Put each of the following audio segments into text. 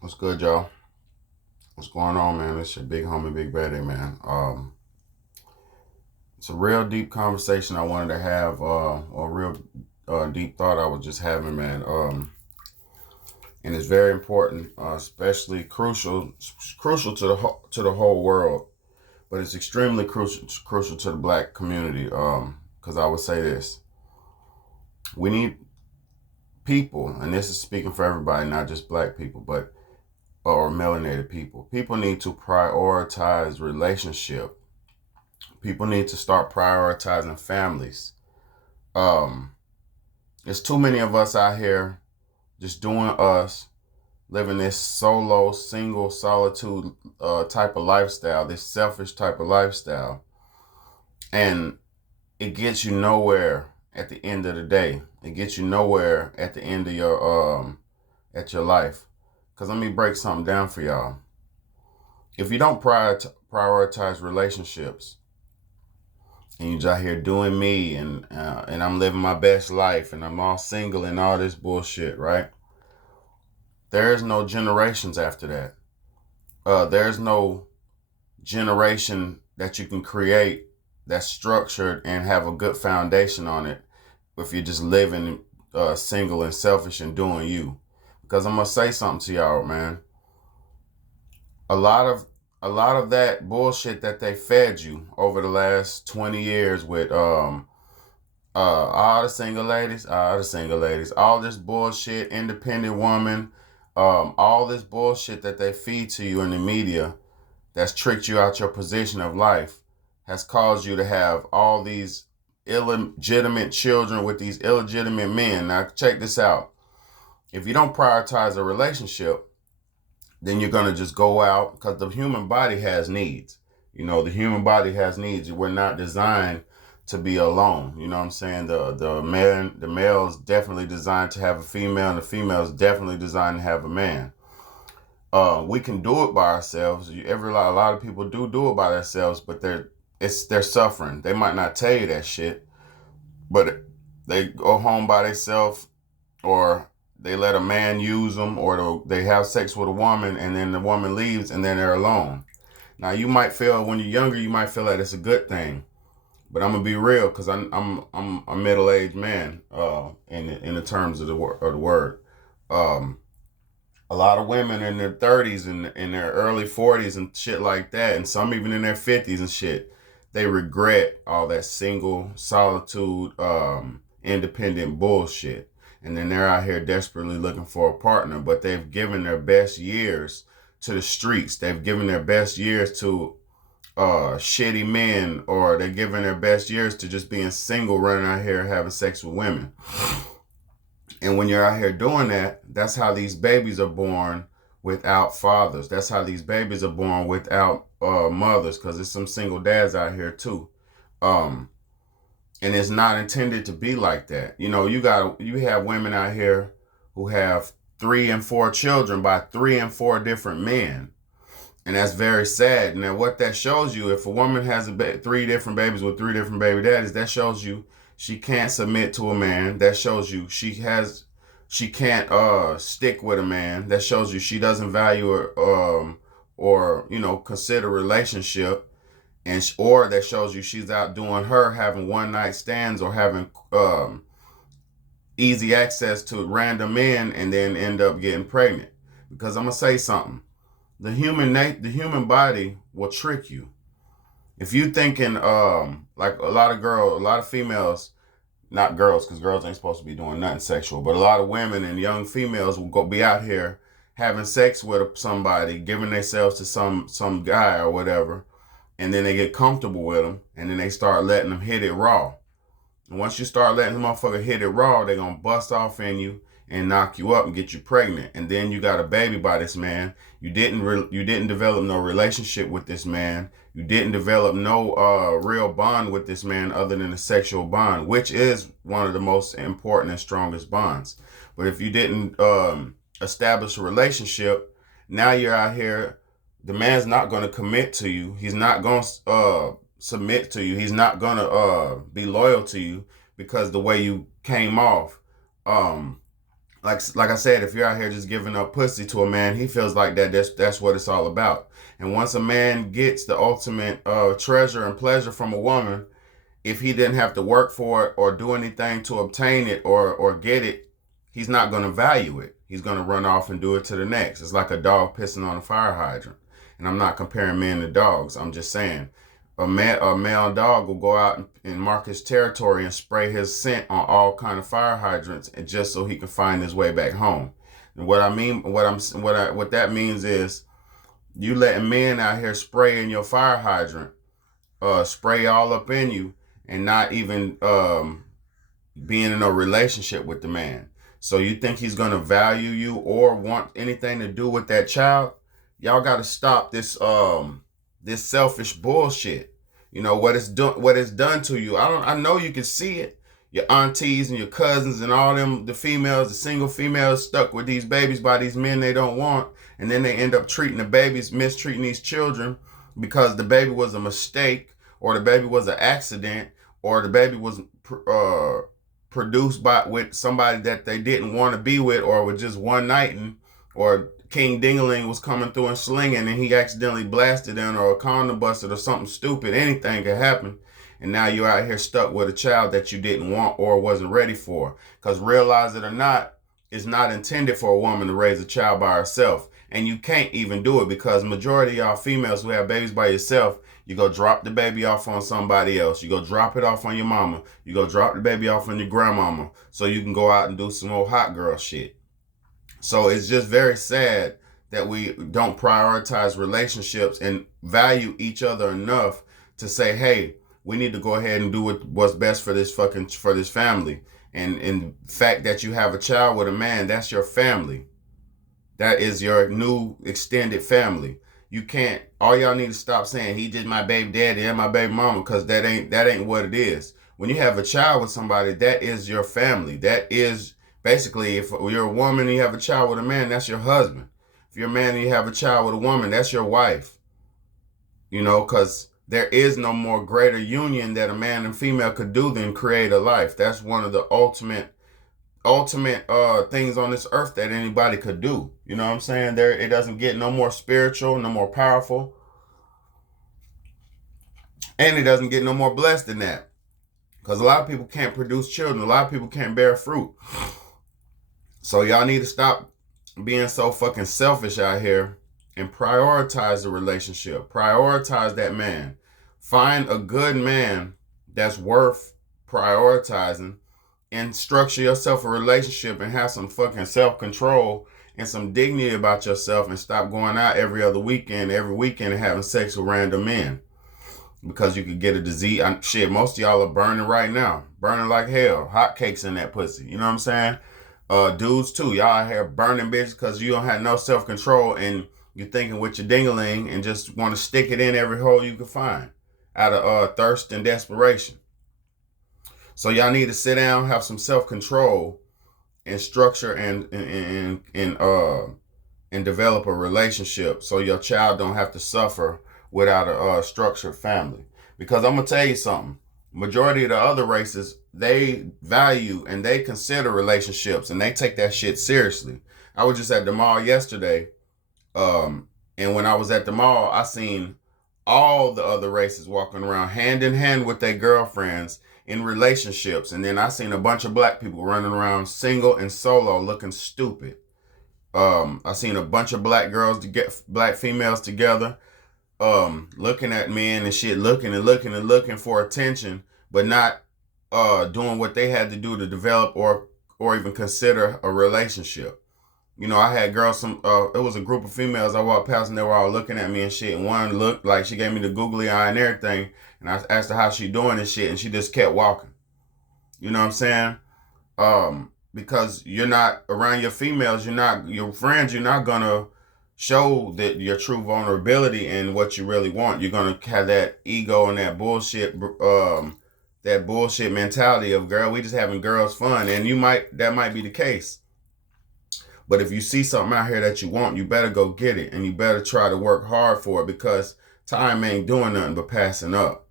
What's good, y'all? What's going on, man? It's your big homie, Big Betty, man. It's a real deep conversation I wanted to have, or a real deep thought I was just having, man. And it's very important, especially crucial to the whole world, but it's extremely crucial to the Black community. Because I would say this: we need people, and this is speaking for everybody, not just Black people, but or melanated people. People need to prioritize relationship. People need to start prioritizing families. Um, there's too many of us out here just doing us, living this solo, single, solitude type of lifestyle, this selfish type of lifestyle, and it gets you nowhere at the end of the day. It gets you nowhere at the end of your life. Cause let me break something down for y'all. If you don't prioritize relationships, and you just here doing me and I'm living my best life and I'm all single and all this bullshit, right? There's no generations after that. There's no generation that you can create that's structured and have a good foundation on it if you're just living single and selfish and doing you. Because I'm gonna say something to y'all, man. A lot of a lot of that bullshit that they fed you over the last 20 years with all the single ladies, all this bullshit, independent woman, all this bullshit that they feed to you in the media that's tricked you out your position of life has caused you to have all these illegitimate children with these illegitimate men. Now, check this out. If you don't prioritize a relationship, then you're going to just go out because the human body has needs. You know, the human body has needs. We're not designed to be alone. You know what I'm saying? The male is definitely designed to have a female, and the female is definitely designed to have a man. We can do it by ourselves. A lot of people do it by themselves, but they're suffering. They might not tell you that shit, but they go home by themselves, or they let a man use them, or they have sex with a woman, and then the woman leaves, and then they're alone. Now, you might feel when you're younger, you might feel like it's a good thing, but I'm gonna be real, because I'm a middle aged man. In the terms of the word, um, a lot of women in their 30s and in their early 40s and shit like that, and some even in their 50s and shit, they regret all that single solitude, independent bullshit. And then they're out here desperately looking for a partner, but they've given their best years to the streets. They've given their best years to shitty men, or they're giving their best years to just being single, running out here having sex with women. And when you're out here doing that, that's how these babies are born without fathers. That's how these babies are born without mothers, because there's some single dads out here too. Um, and it's not intended to be like that. You know, you have women out here who have 3 and 4 children by 3 and 4 different men, and that's very sad. Now, what that shows you, if a woman has 3 different babies with 3 different baby daddies, that shows you she can't submit to a man. That shows you she can't stick with a man. That shows you she doesn't value or consider relationship, and or that shows you she's outdoing her, having one night stands or having easy access to random men, and then end up getting pregnant. Because I'm gonna say something, the human body will trick you. If you thinking like a lot of females, not girls, because girls ain't supposed to be doing nothing sexual, but a lot of women and young females will be out here having sex with somebody, giving themselves to some guy or whatever, and then they get comfortable with them, and then they start letting them hit it raw. And once you start letting the motherfucker hit it raw, they're gonna bust off in you and knock you up and get you pregnant. And then you got a baby by this man. You didn't develop no relationship with this man. You didn't develop no real bond with this man other than a sexual bond, which is one of the most important and strongest bonds. But if you didn't establish a relationship, now you're out here. The man's not going to commit to you. He's not going to submit to you. He's not going to be loyal to you because the way you came off. Um, like I said, if you're out here just giving up pussy to a man, he feels like that's what it's all about. And once a man gets the ultimate treasure and pleasure from a woman, if he didn't have to work for it or do anything to obtain it or get it, he's not going to value it. He's going to run off and do it to the next. It's like a dog pissing on a fire hydrant. And I'm not comparing men to dogs. I'm just saying a male dog will go out and mark his territory and spray his scent on all kind of fire hydrants, and just so he can find his way back home. And what that means is you letting men out here spray in your fire hydrant, spray all up in you, and not even being in a relationship with the man. So you think he's gonna value you or want anything to do with that child? Y'all gotta stop this selfish bullshit. You know what it's done to you. I know you can see it. Your aunties and your cousins and all them, the females, the single females stuck with these babies by these men they don't want, and then they end up treating the babies, mistreating these children because the baby was a mistake, or the baby was an accident, or the baby was produced with somebody that they didn't want to be with, or with just one nighting, or King Dingaling was coming through and slinging and he accidentally blasted in, or a condom busted, or something stupid. Anything could happen. And now you're out here stuck with a child that you didn't want or wasn't ready for. Because realize it or not, it's not intended for a woman to raise a child by herself. And you can't even do it, because majority of y'all females who have babies by yourself, you go drop the baby off on somebody else. You go drop it off on your mama. You go drop the baby off on your grandmama so you can go out and do some old hot girl shit. So it's just very sad that we don't prioritize relationships and value each other enough to say, hey, we need to go ahead and do what's best for this family. And the fact that you have a child with a man, that's your family. That is your new extended family. You can't, all y'all need to stop saying he just my baby daddy and my baby mama, because that ain't what it is. When you have a child with somebody, that is your family. That is basically, if you're a woman and you have a child with a man, that's your husband. If you're a man and you have a child with a woman, that's your wife. You know, because there is no more greater union that a man and female could do than create a life. That's one of the ultimate things on this earth that anybody could do. You know what I'm saying? It doesn't get no more spiritual, no more powerful, and it doesn't get no more blessed than that. Because a lot of people can't produce children. A lot of people can't bear fruit. So y'all need to stop being so fucking selfish out here and prioritize the relationship. Prioritize that man. Find a good man that's worth prioritizing, and structure yourself a relationship and have some fucking self-control and some dignity about yourself, and stop going out every weekend and having sex with random men because you could get a disease. Shit, most of y'all are burning right now. Burning like hell. Hot cakes in that pussy. You know what I'm saying? Dudes too. Y'all out here burning bitches because you don't have no self-control, and you're thinking with your dingaling and just want to stick it in every hole you can find out of thirst and desperation. So y'all need to sit down, have some self-control, and structure and develop a relationship so your child don't have to suffer without a structured family. Because I'm gonna tell you something. Majority of the other races, they value and they consider relationships, and they take that shit seriously. I was just at the mall yesterday, and when I was at the mall, I seen all the other races walking around hand in hand with their girlfriends in relationships. And then I seen a bunch of black people running around single and solo looking stupid. I seen a bunch of black females together, looking at men and shit, looking for attention, but not doing what they had to do to develop or even consider a relationship. You know, I had girls, it was a group of females I walked past, and they were all looking at me and shit. And one looked like she gave me the googly eye and everything. And I asked her how she doing and shit, and she just kept walking. You know what I'm saying? Because you're not around your females, your friends, you're not gonna show that your true vulnerability and what you really want. You're gonna have that ego and that bullshit mentality of, girl, we just having girls fun. And that might be the case. But if you see something out here that you want, you better go get it, and you better try to work hard for it, because time ain't doing nothing but passing up.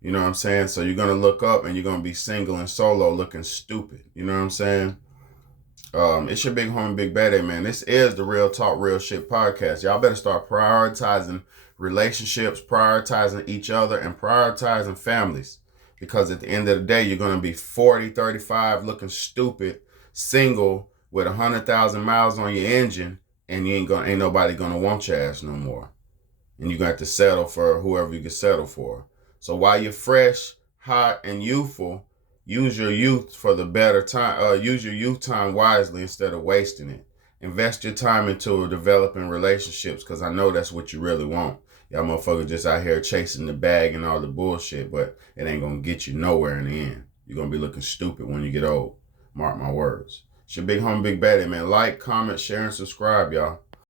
You know what I'm saying? So you're going to look up and you're going to be single and solo looking stupid. You know what I'm saying? It's your big homie, Big Baddie, man. This is the Real Talk, Real Shit podcast. Y'all better start prioritizing relationships, prioritizing each other, and prioritizing families. Because at the end of the day, you're going to be 40, 35, looking stupid, single, with 100,000 miles on your engine, and ain't nobody going to want your ass no more. And you're going to have to settle for whoever you can settle for. So while you're fresh, hot, and youthful, use your youth for the better time. Use your youth time wisely instead of wasting it. Invest your time into developing relationships, because I know that's what you really want. Y'all motherfuckers just out here chasing the bag and all the bullshit, but it ain't gonna get you nowhere in the end. You're gonna be looking stupid when you get old. Mark my words. It's your big homie, Big Baddie, man. Like, comment, share, and subscribe, y'all.